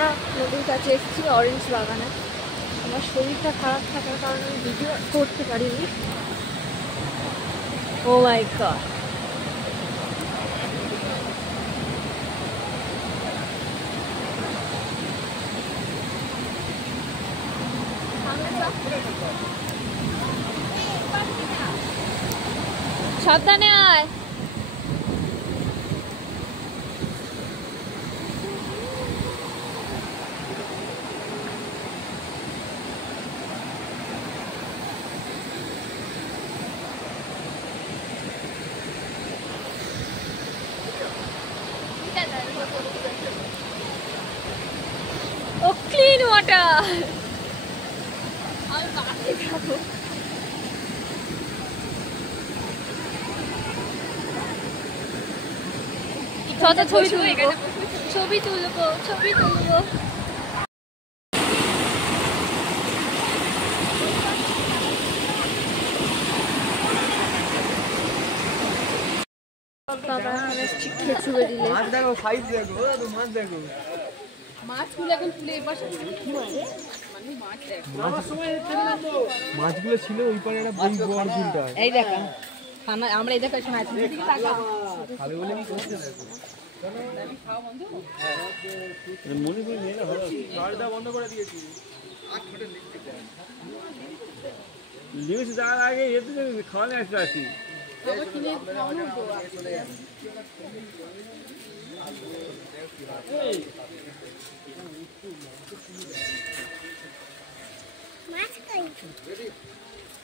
আমরা নদীর কাছে এসেছি অরেঞ্জ বাগানে। আমার শরীরটা খারাপ থাকার কারণে আমি ভিডিও করতে পারিনি। ও মাই গড, সাবধানে আয়। ও ক্লিন ওয়াটার। ছবি তুলবো। মাছগুলো ছিল ওই পারে একটা বই বড় ঝুলটা। এই দেখো আমরা এই দেখো মাছ মনে করি নেই না, গাড়িটা বন্ধ করে দিয়েছি। নিউজ যাওয়ার আগে এতে খাওয়ানো আসতে আসি।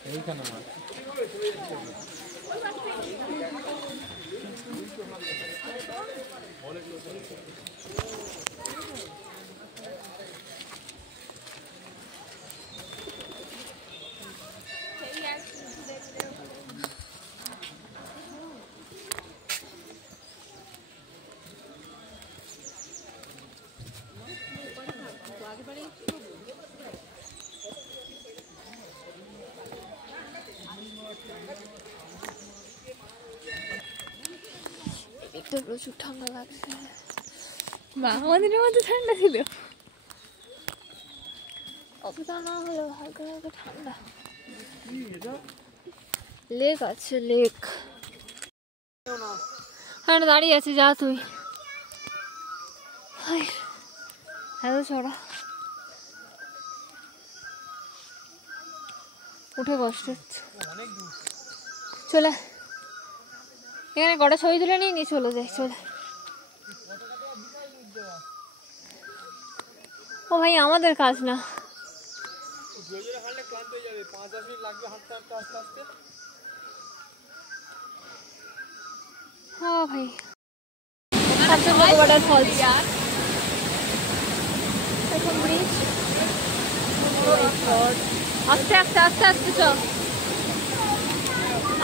এইখানে মাছ একটু প্রচুর ঠান্ডা লাগছে। আমাদের মধ্যে ঠান্ডা ছিল, অতটা না হলেও হালকা হালকা ঠান্ডা। লেক আছে, লেক। দাঁড়িয়ে আছে, যা তুই। হ্যালো ছড়া উঠে কষ্ট হচ্ছে। চলে এখানে কটা ছবি তুলে নিয়ে চলে যাই। চলে। ও ভাই, আমাদের কাজ না। হ্যাঁ ভাই, ওয়াটারফলস এখন ব্রিজ। আস্তে আস্তে আস্তে আস্তে চল,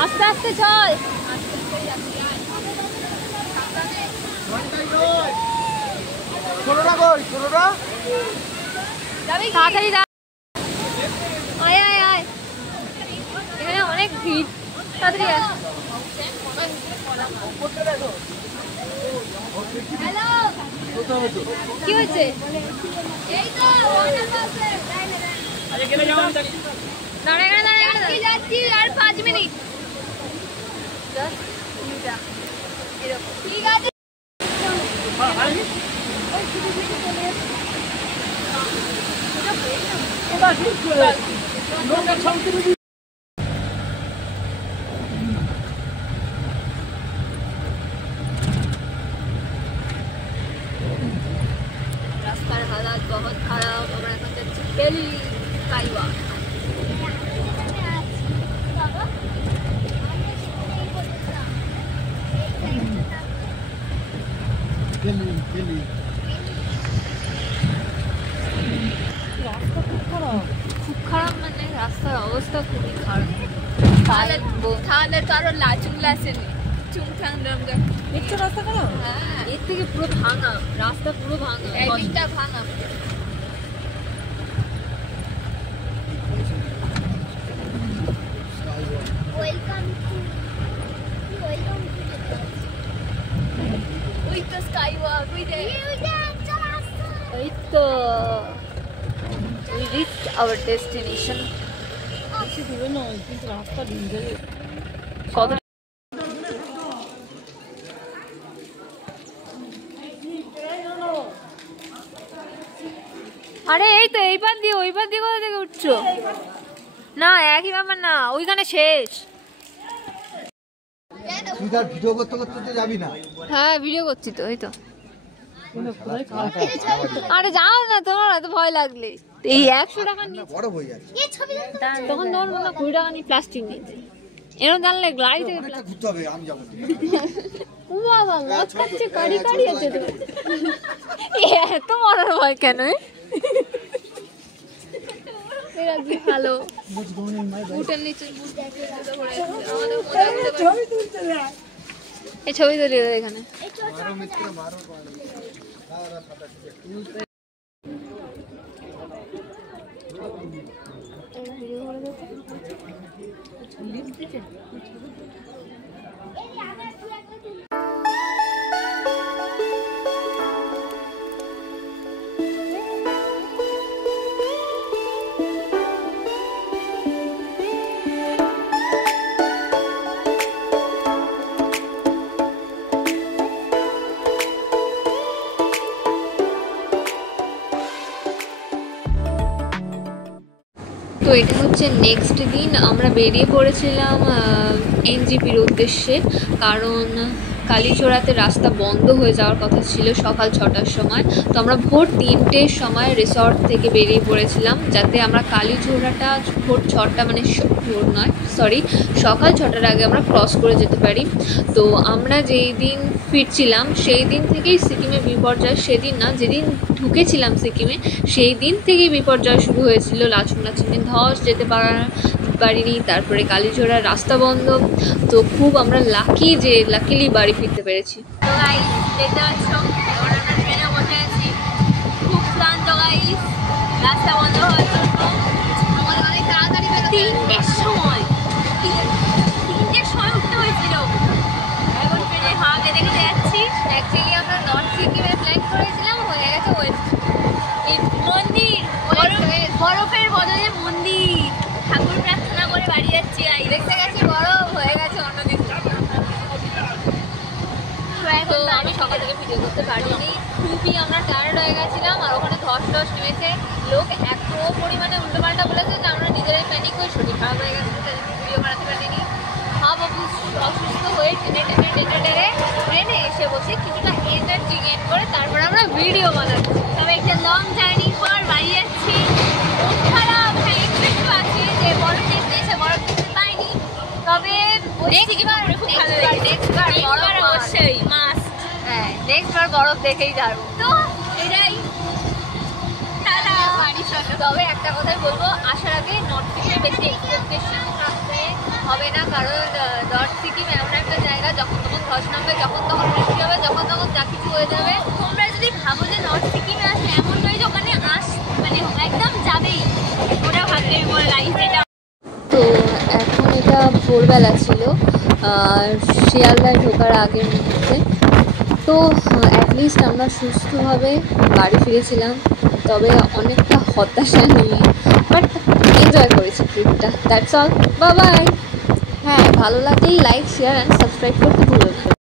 আস্তে আস্তে চল। তাড়াতাড়ি আয় আয় আয়, এখানে অনেক ভিড়। তাড়াতাড়ি আয়। কি হয়েছে? যাচ্ছি আর 5 মিনিট। ঠিক আছে। রাস্তার হালাত বহুত খারাপ। আমরা এখন যাচ্ছি দিল্লি কাইওয়া। খুব খারাপ মানে রাস্তার অবস্থা খুবই খারাপ। তাহলে তো আরো লাচুংলা আসেনি। একটু রাস্তা খারাপ, হ্যাঁ, এর থেকে পুরো ভাঙা রাস্তা, পুরো ভাঙা, একদিকটা ভাঙা। ওয়েলকাম টু ওই তো স্কাই ওয়াক। ওই যে একটা রাস্তা এই তো we reached our destination. কত আরে এই তো এইবার দিয়ে ওইবার দিয়ে কোথা থেকে উঠছো না একই ব্যাপার না ওইখানে শেষ তুই তার ভিডিও করতে করতে তো যাবি না হ্যাঁ ভিডিও করছি তো এই তো আরে যাও না তোমার এত ভয় লাগলে এই 100 টাকা নিয়ে বড় হয়ে যাচ্ছে তখন তোমার মনে 20 টাকা নিয়ে প্লাস্টিক নিয়েছে এরকম জানলে গাড়ি থেকে ঘুরতে হবে আমি যাবো বাবা মদ খাচ্ছে কাড়ি কাড়ি আছে তো এত মরার ভয় কেন এরা কি ভালো বুটের নিচে এই ছবি তুলি এখানে তো এটা হচ্ছে নেক্সট দিন আমরা বেরিয়ে পড়েছিলাম এনজিপির উদ্দেশ্যে কারণ কালীচোড়াতে রাস্তা বন্ধ হয়ে যাওয়ার কথা ছিল সকাল 6টার সময় তো আমরা ভোর 3টের সময় রিসর্ট থেকে বেরিয়ে পড়েছিলাম যাতে আমরা কালীচোড়াটা ভোর 6টা মানে ভোর নয় সরি সকাল 6টার আগে আমরা ক্রস করে যেতে পারি তো আমরা যেই দিন ফিরছিলাম সেই দিন থেকেই সিকিমে বিপর্যয় সেদিন না যেদিন ঢুকেছিলাম সিকিমে সেই দিন থেকেই বিপর্যয় শুরু হয়েছিল লাচুং ধস যেতে পারিনি তারপরে কালীচোড়ার রাস্তা বন্ধ তো খুব আমরা লাকিলি বাড়ি ফিরতে পেরেছি তো গাইস দেখতে পাচ্ছ এখন আমরা ট্রেনে বসে আছি খুব ক্লান্ত গাইস রাস্তা বন্ধ হওয়ার জন্য আমাদের অনেক তাড়াতাড়ি বেরোতে 3টের সময় উঠতে হয়েছিল এখন ট্রেনে হাওয়াকে দেখে যাচ্ছি অ্যাকচুয়ালি আমরা নর্থ সিকিমে প্ল্যান করেছিলাম হয়ে গেছে ওয়েস্ট মন্দির বরফের বদলে মন্দির ঠাকুর প্রার্থনা করে বাড়ি যাচ্ছি দেখতে গেছি বরফ হয়ে গেছে অন্যদিন তো আমি সকাল থেকে ভিডিও করতে পারিনি খুবই আমরা টায়ার্ড হয়ে গেছিলাম আর ওখানে ধস নেমেছে লোক এত পরিমাণে উল্টোপাল্টা বলেছে যে আমরা নিজেরাই প্যানিক হয়ে শরীর খারাপ হয়ে গেছে ভিডিও বানাতে পারিনি বাবু অসুস্থ হয়ে ট্রেনে এসে বসে কিছুটা এনার্জি গেইন করে তারপর আমরা ভিডিও বানাচ্ছি তবে একটা লং জার্নি পর বাড়ি যাচ্ছি খুব খারাপ একটু আছে যে বরফ দেখতে এসে বরফ দেখতে পাইনি তবে অবশ্যই মাস্ট হ্যাঁ নেক্সট বার বরফ দেখেই যাবো তো এটাই তবে একটা কথাই বলবো আসার আগে নর্থ সিকিমে বেশি এক্সপেকটেশন রাখতে হবে না কারণ নর্থ সিকিম এমন একটা জায়গা যখন তখন ধস নামবে যখন তখন বৃষ্টি হবে যখন তখন যা কিছু হয়ে যাবে তোমরা যদি ভাবো যে নর্থ সিকিমে আসলে এমন নয় যে ওখানে মানে একদম যাবেই ওটা ভাবতে বলে লাইফ এটা তো এখন এটা ভোরবেলা ছিল শিয়ালদায় ঢোকার আগের মুহূর্তে তো অ্যাটলিস্ট আমরা সুস্থভাবে বাড়ি ফিরেছিলাম তবে অনেকটা হতাশা নিয়ে বাট এনজয় করেছি ট্রিপটা দ্যাটস অল বাই বাই হ্যাঁ ভালো লাগলেই লাইক শেয়ার অ্যান্ড সাবস্ক্রাইব করতে ভুলো না